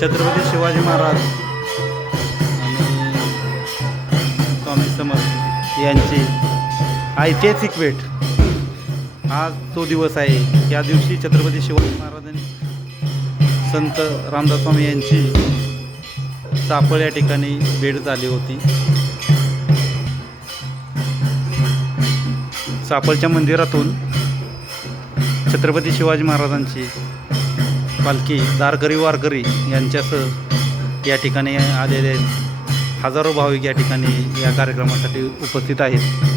छत्रपती शिवाजी महाराज आणि स्वामी समर्थ यांची ऐतिहासिक भेट आज तो दिवस आहे। या दिवशी छत्रपती शिवाजी महाराजांनी संत रामदास स्वामी यांची चाफळ या ठिकाणी भेट झाली होती। चाफळच्या मंदिरातून छत्रपती शिवाजी महाराजांची पालखी दारकरी वारकरी यांच्यासह या ठिकाणी आलेले हजारो भाविक या ठिकाणी या कार्यक्रमासाठी उपस्थित आहेत।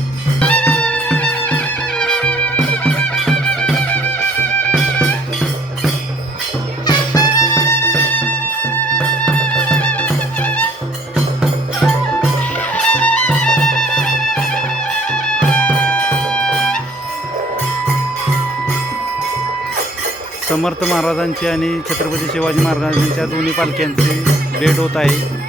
समर्थ महाराजांची आणि छत्रपती शिवाजी महाराजांच्या दोन्ही पालख्यांची भेट होत आहे।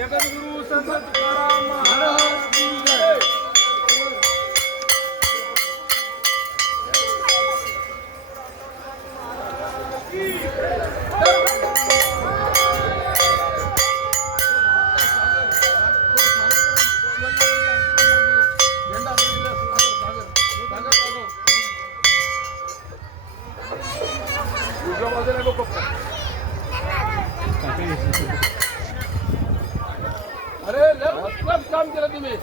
जगद्गुरु संत तुकाराम महाराज की जय। अरे लय काम केलं तुम्ही।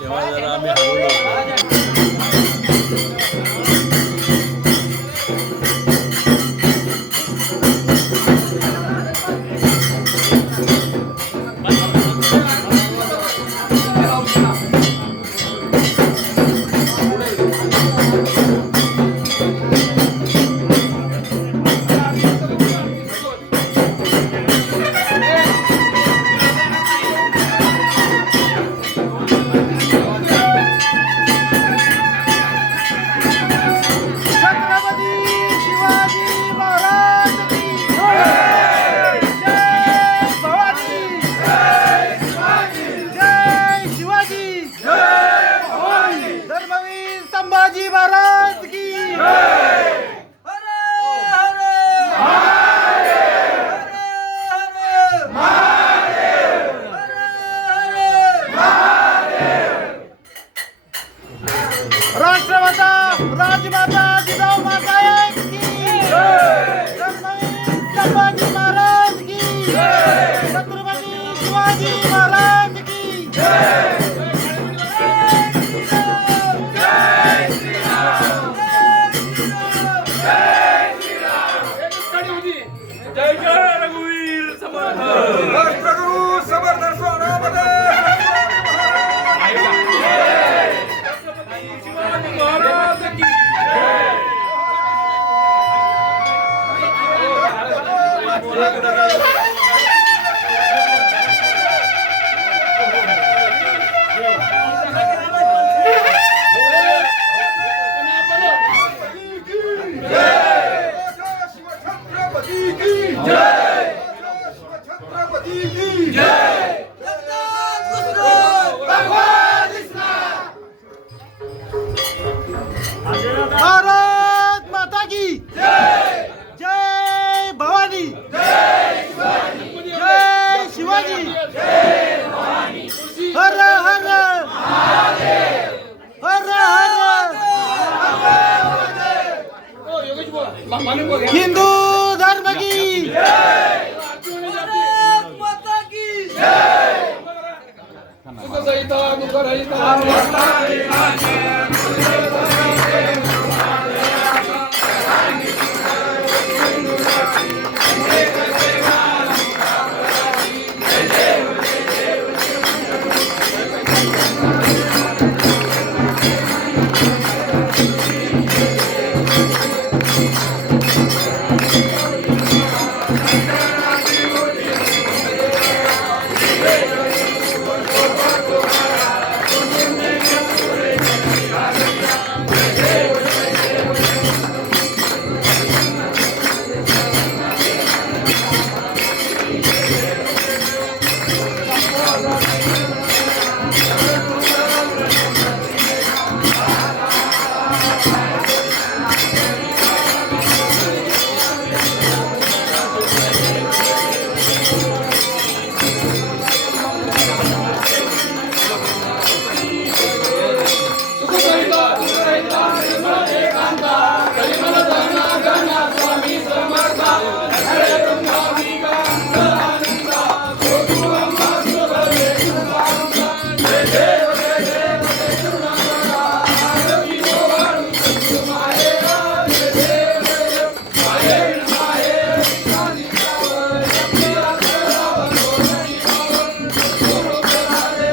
तेव्हा जरा आम्ही हरवलो होतो. छत्रपती शिवाजी महाराज की जय भवानी जय शिवाजी धर्मवीर संभाजी महाराज की राष्ट्रमाता राजमाता जिजाऊ माता की धर्मवीर संभाजी महाराज की छत्रपती शिवाजी महाराज की जय जय रघुवीर समर्थ राष्ट्रगुरु समर्थ सोनामध्ये शिवाजी महाराज की शिवछत्रपती की जय शिवछत्रपती की जय भारत माता की जय भवानी जय शिवाजी हर हर हर हर योगेश बोला माने बोल हिंदू धर्म की सुख सहिता दुःख रहिता सुख सहिता दुःख रहिता निर्मळ एकांता कलिमल दहना गहना स्वामी समर्था हरे ब्रह्मा विकांत आनंदा गोतु ब्रह्मा सुभवे सुभांता जय देव जय करुणाकरा आरती गोवाळू तुम्हारे जय देव माये माये शांती पावन शक्ती रात्र सोनी पावन गुरु प्रसादे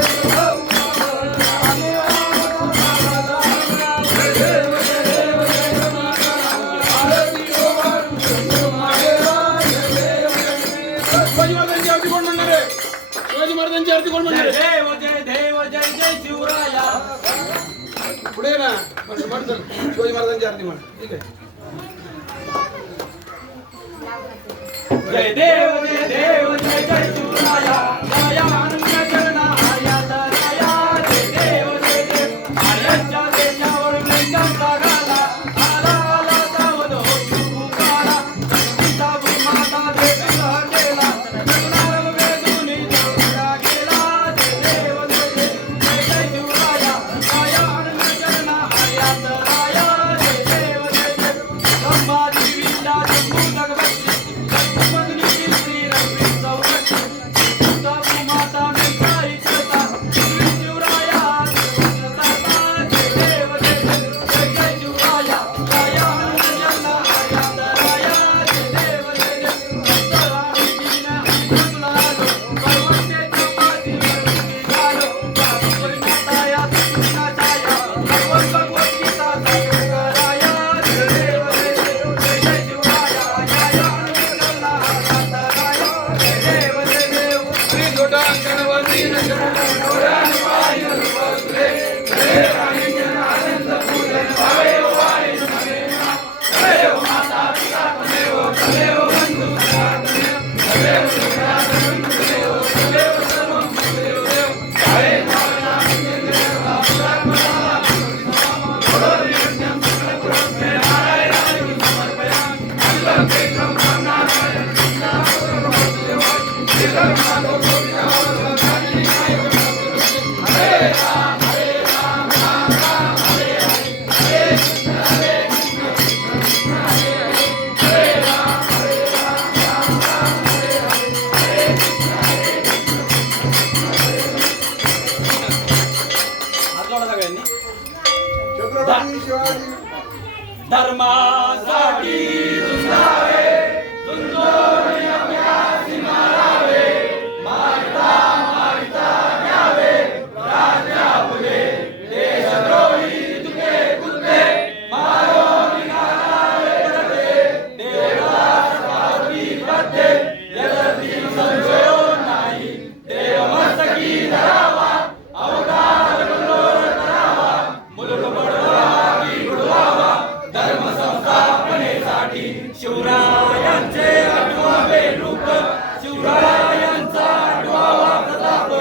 शिवाजी महाराजांची आरती कोण म्हणणार आहे शिवाजी महाराजांची आरती कोण म्हणणार आहे देव जय देव जय जय शिवराया. पुढे ये ना म्हण चल शिवाजी महाराजांची आरती म्हण ठीक आहे जय देव जय देव जय जय शिवराया. दया आनंद चरणा आया दया. जय देव जय देव आर्याच्या देशावर लिंगाचा घाला. आला आला सावध हो शिवकारा. सीता माता देवी हरलेला. जगणार वेदुनी जगला गेला. जय देव जय देव जय जय शिवराया. दया आनंद चरणा आया दया. जय देव जय देव संभाजी विला जम्मू जगबत्ती. हात जोडा सगळ्यांनी. छत्रपती शिवाजी धर्मासाठी झुंजावे, झुंजोनी अभ्यासी मारावे, मारता मारता घ्यावे राज्य आपले. देशद्रोही तुके कुत्ते मारून निघाले पडते. देवदास पावती पडते, यदती संशयो नाही. देव मस्तकी धरावा, अवतार कल्लोळ करावा, मुलुक बडवावा की बुडवावा. धर्म संस्थापनेसाठी शिवरायांचे आठवावे रूप, शिवरायांचा आठवावा प्रताप,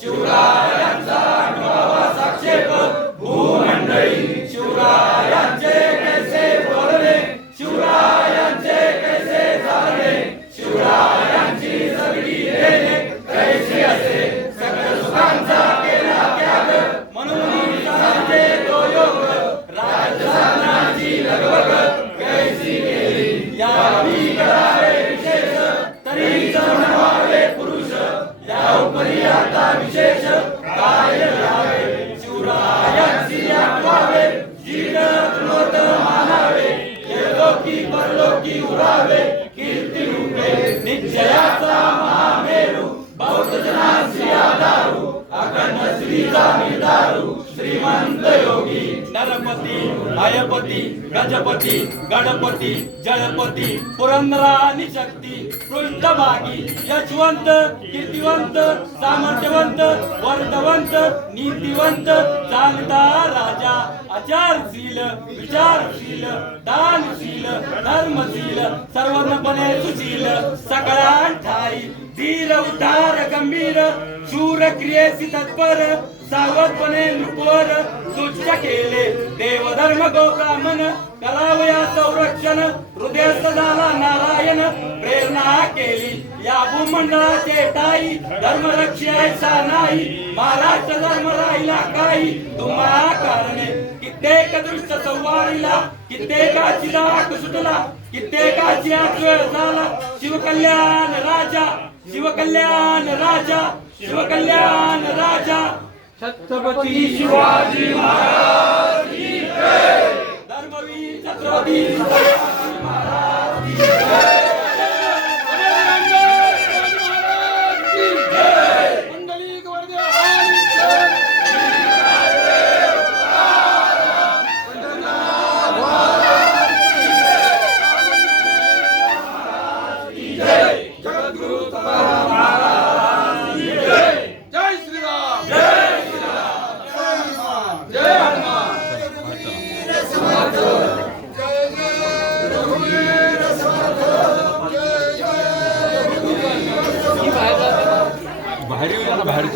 शिवरायांचा आठवावा साक्षेप. भूमंडळी शिवरायांचे कैसे बोलणे, शिवरायांचे कैसे चालणे, शिवरायांची सगळी देणे कैसे असे. सकल सुखांचा केला त्याग, म्हणून सांगते तो योग. राज्य साधनाची लगबग कैसी केली, यावी करावे विशेष. तरी जमावे पुरुष, या उपरी आता विशेष काय करावे. शिवरायांची आठवावे, जीवन कृत मानावे. लोकी परलोकी उरावे, कीर्ती रूपे निश्चयाचा महामेरू. बौद्ध जनांची आधारू, अखंड श्रीचा निर्धारू. श्रीमंत योगी नरपती, अयपती, गजपती, गणपती, जळपती, पुरंदरानी शक्ती. पृष्ठभागी यशवंत, कीर्तिवंत, सामर्थ्यवंत, वर्धवंत, नीतिवंत. चालता राजा, आचारशील, विचारशील, दानशील, धर्मशील, सर्वज्ञपणे सुशील. सकळा ठाई धीर उद्धार गंभीर, शूर क्रियेसी तत्पर. सावधपणे नृपोर तुच्छ केले, देवधर्म गो ब्राह्मण. करावया संरक्षण, हृदयस्थ झाला नारायण. प्रेरणा केली या भूमंडळाचे ठाई, धर्म रक्षायचा नाही. महाराष्ट्र धर्म राहिला काही, तुम्हा कारणे. कित्येक दृष्ट संवारिला, कित्येकाची राख सुटला, कित्येकाची आचळ झाला. शिवकल्याण राजा, शिवकल्याण राजा, शिवकल्याण राजा. छत्रपती शिवाजी महाराज की जय. धर्मवीर छत्रपती शिवाजी महाराज की जय. मंडलिक वर्दे आणि जय. जगद्गुरु तुकाराम महाराज की जय. जय श्रीराम. जय श्रीराम. जय हनुमान. जय जय रघुवीर समर्थ. जय बाहेर